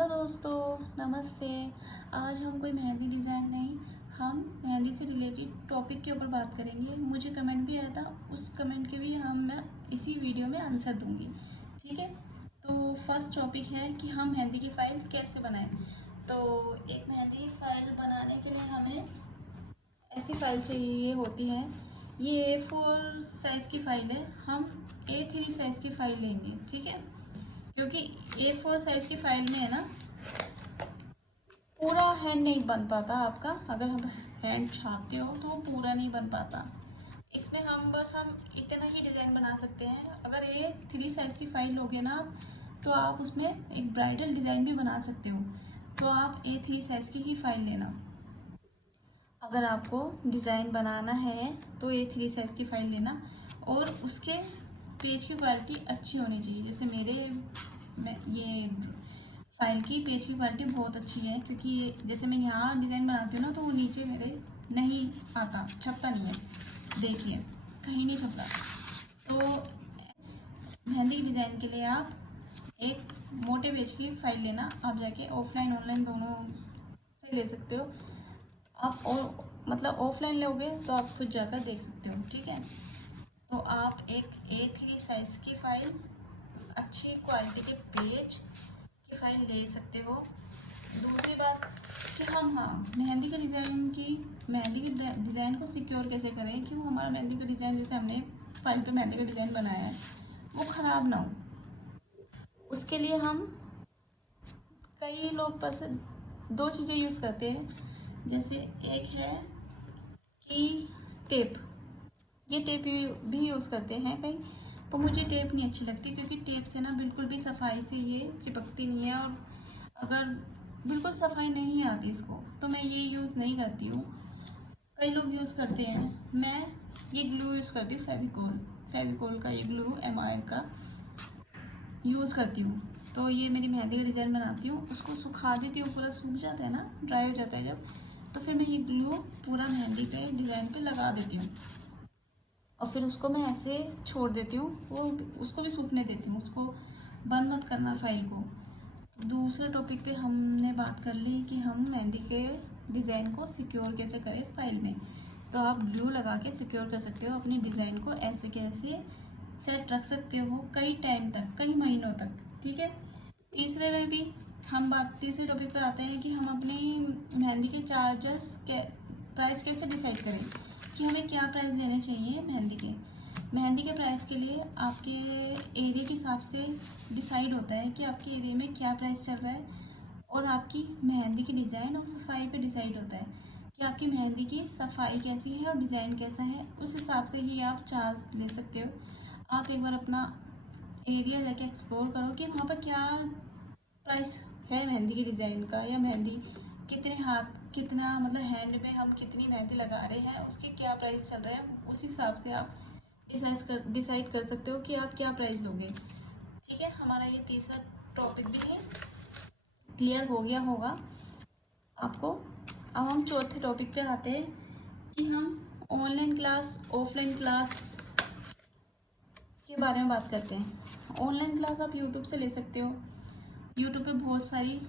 Hello दोस्तों, नमस्ते। आज हम कोई मेहंदी डिज़ाइन नहीं, हम मेहंदी से रिलेटेड टॉपिक के ऊपर बात करेंगे। मुझे कमेंट भी आया था, उस कमेंट के भी मैं इसी वीडियो में आंसर दूंगी। ठीक है, तो फर्स्ट टॉपिक है कि हम मेहंदी की फ़ाइल कैसे बनाएं। तो एक मेहंदी की फ़ाइल बनाने के लिए हमें ऐसी फ़ाइल चाहिए, ये होती है। ये A4 साइज़ की फ़ाइल है, हम A3 साइज़ की फ़ाइल लेंगे। ठीक है, क्योंकि A4 साइज़ की फ़ाइल में है ना, पूरा हैंड नहीं बन पाता आपका। अगर हम हैंड छापते हो तो वो पूरा नहीं बन पाता। इसमें हम इतना ही डिज़ाइन बना सकते हैं। अगर A3 साइज़ की फ़ाइल लोगे ना आप, तो आप उसमें एक ब्राइडल डिज़ाइन भी बना सकते हो। तो आप A3 साइज़ की ही फ़ाइल लेना। अगर आपको डिज़ाइन बनाना है तो A3 साइज़ की फ़ाइल लेना, और उसके पेज की क्वालिटी अच्छी होनी चाहिए। जैसे ये फ़ाइल की पेज की क्वालिटी बहुत अच्छी है, क्योंकि जैसे मैं यहाँ डिज़ाइन बनाती हूँ ना, तो वो नीचे मेरे नहीं आता, छपता नहीं है। देखिए, कहीं नहीं छपता। तो मेहंदी डिज़ाइन के लिए आप एक मोटे पेज की फ़ाइल लेना। आप जाके ऑफलाइन ऑनलाइन दोनों से ले सकते हो आप, और मतलब ऑफलाइन लोगे तो आप खुद जाकर देख सकते हो। ठीक है, तो आप एक A3 साइज़ की फ़ाइल, अच्छी क्वालिटी के पेज की फ़ाइल ले सकते हो। दूसरी बात कि हम मेहंदी के डिज़ाइन को सिक्योर कैसे करें कि वो हमारा मेहंदी का डिज़ाइन, जैसे हमने फ़ाइल पे मेहंदी का डिज़ाइन बनाया है, वो ख़राब ना हो। उसके लिए हम कई लोग बस दो चीज़ें यूज़ करते हैं। जैसे एक है कि टेप, ये टेप भी यूज़ करते हैं कई, तो मुझे टेप नहीं अच्छी लगती, क्योंकि टेप से ना बिल्कुल भी सफाई से ये चिपकती नहीं है, और अगर बिल्कुल सफाई नहीं आती इसको, तो मैं ये यूज़ नहीं करती हूँ। कई लोग यूज़ करते हैं, मैं ये ग्लू यूज़ करती हूँ, फेविकोल का ये ग्लू MI का यूज़ करती हूँ। तो ये मेरी मेहंदी का डिज़ाइन बनाती हूँ, उसको सुखा देती हूँ, पूरा सूख जाता है ना, ड्राई हो जाता है जब, तो फिर मैं ये ग्लू पूरा मेहंदी पे डिज़ाइन पे लगा देती हूँ, और फिर उसको मैं ऐसे छोड़ देती हूँ, वो उसको भी सूखने देती हूँ। उसको बंद मत करना फाइल को। दूसरे टॉपिक पे हमने बात कर ली कि हम मेहंदी के डिज़ाइन को सिक्योर कैसे करें फाइल में। तो आप ग्लू लगा के सिक्योर कर सकते हो अपनी डिज़ाइन को, ऐसे कैसे सेट रख सकते हो कई टाइम तक, कई महीनों तक। ठीक है, तीसरे में भी तीसरे टॉपिक पर आते हैं कि हम अपनी मेहंदी के प्राइस कैसे डिसाइड करें, कि हमें क्या प्राइस लेने चाहिए मेहंदी के प्राइस के लिए आपके एरिया के हिसाब से डिसाइड होता है कि आपके एरिया में क्या प्राइस चल रहा है, और आपकी मेहंदी की डिज़ाइन और सफाई पे डिसाइड होता है कि आपकी मेहंदी की सफाई कैसी है और डिज़ाइन कैसा है। उस हिसाब से ही आप चार्ज ले सकते हो। आप एक बार अपना एरिया जाके एक्सप्लोर करो कि वहाँ पर क्या प्राइस है मेहंदी की डिज़ाइन का, या मेहंदी कितना मतलब हैंड में हम कितनी मेहंदी लगा रहे हैं, उसके क्या प्राइस चल रहा है। उस हिसाब से आप डिसाइड कर सकते हो कि आप क्या प्राइस लोगे। ठीक है, हमारा ये तीसरा टॉपिक भी है क्लियर हो गया होगा आपको। अब हम चौथे टॉपिक पे आते हैं कि हम ऑनलाइन क्लास ऑफलाइन क्लास के बारे में बात करते हैं। ऑनलाइन क्लास आप यूट्यूब से ले सकते हो। यूट्यूब पे बहुत सारी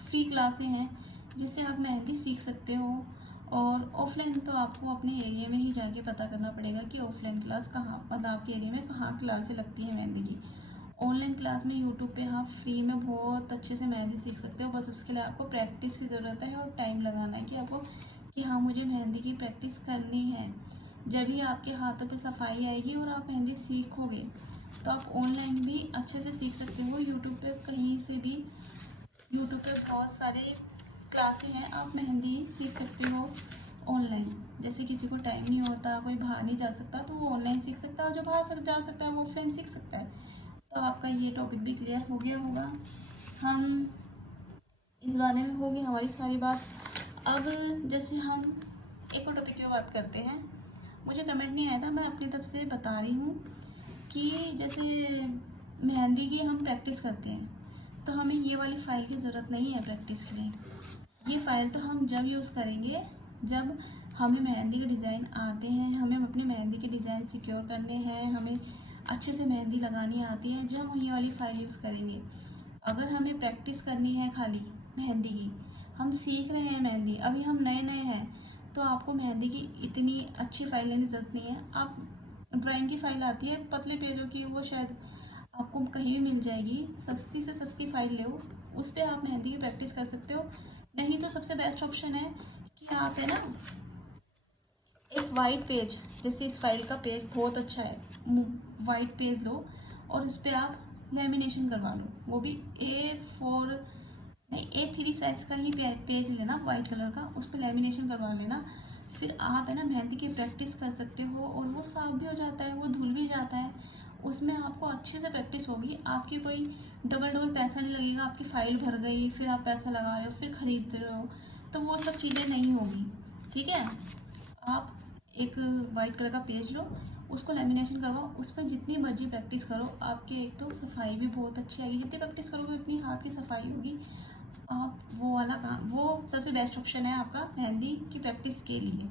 फ्री क्लासें हैं जिससे आप मेहंदी सीख सकते हो। और ऑफलाइन तो आपको अपने एरिया में ही जाके पता करना पड़ेगा कि ऑफलाइन क्लास कहाँ, मतलब आपके एरिया में कहाँ क्लासें लगती हैं मेहंदी की। ऑनलाइन क्लास में यूट्यूब पे आप फ्री में बहुत अच्छे से मेहंदी सीख सकते हो। बस उसके लिए आपको प्रैक्टिस की ज़रूरत है और टाइम लगाना है कि हाँ, मुझे मेहंदी की प्रैक्टिस करनी है। जब ही आपके हाथों पे सफाई आएगी और आप मेहंदी सीखोगे, तो आप ऑनलाइन भी अच्छे से सीख सकते हो। यूट्यूब पे कहीं से भी, यूट्यूब पे बहुत सारे क्लासें हैं, आप मेहंदी सीख सकते हो ऑनलाइन। जैसे किसी को टाइम नहीं होता, कोई बाहर नहीं जा सकता, तो वो ऑनलाइन सीख सकता है, और जो बाहर जा सकता है वो ऑफलाइन सीख सकता है। तो आपका ये टॉपिक भी क्लियर हो गया होगा। हम इस बारे में होगी हमारी सारी बात। अब जैसे हम एक और टॉपिक की बात करते हैं। मुझे कमेंट नहीं आया था, मैं अपनी तरफ से बता रही हूँ कि जैसे मेहंदी की हम प्रैक्टिस करते हैं, तो हमें ये वाली फ़ाइल की ज़रूरत नहीं है प्रैक्टिस के लिए। ये फ़ाइल तो हम जब यूज़ करेंगे जब हमें मेहंदी के डिज़ाइन आते हैं, हमें अपनी मेहंदी के डिज़ाइन सिक्योर करने हैं, हमें अच्छे से मेहंदी लगानी आती है, जब हम ये वाली फ़ाइल यूज़ करेंगे। अगर हमें प्रैक्टिस करनी है खाली मेहंदी की, हम सीख रहे हैं मेहंदी, अभी हम नए नए हैं, तो आपको मेहंदी की इतनी अच्छी फाइल लेने की ज़रूरत नहीं है। आप ड्राइंग की फाइल आती है पतले पेजों की, वो शायद आपको कहीं भी मिल जाएगी, सस्ती से सस्ती फाइल लो, उस पर आप मेहंदी की प्रैक्टिस कर सकते हो। नहीं तो सबसे बेस्ट ऑप्शन है कि आप है ना एक वाइट पेज, जैसे इस फाइल का पेज बहुत अच्छा है, वाइट पेज लो और उस पर आप लेमिनेशन करवा लो, वो भी A4 नहीं A3 साइज़ का ही पेज लेना वाइट कलर का, उस पर लेमिनेशन करवा लेना। फिर आप है ना मेहंदी की प्रैक्टिस कर सकते हो और वो साफ भी हो जाता है, वो धुल भी जाता है, उसमें आपको अच्छे से प्रैक्टिस होगी, आपकी कोई डबल डबल पैसा नहीं लगेगा, आपकी फ़ाइल भर गई फिर आप पैसा लगा रहे हो फिर ख़रीद रहे हो, तो वो सब चीज़ें नहीं होगी। ठीक है, आप एक वाइट कलर का पेज लो, उसको लेमिनेशन करवाओ, उस पर जितनी मर्जी प्रैक्टिस करो, आपके एक तो सफाई भी बहुत अच्छी आएगी, जितनी प्रैक्टिस करोगे उतनी हाथ की सफाई होगी। आप वो वाला काम, वो सबसे बेस्ट ऑप्शन है आपका मेहंदी की प्रैक्टिस के लिए।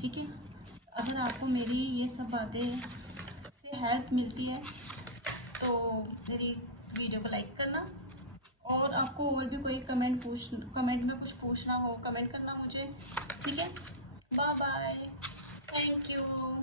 ठीक है, अगर आपको मेरी ये सब बातें से हेल्प मिलती है तो मेरी वीडियो को लाइक करना, और आपको और भी कोई कमेंट में कुछ पूछना हो कमेंट करना मुझे। ठीक है, बाय बाय, थैंक यू।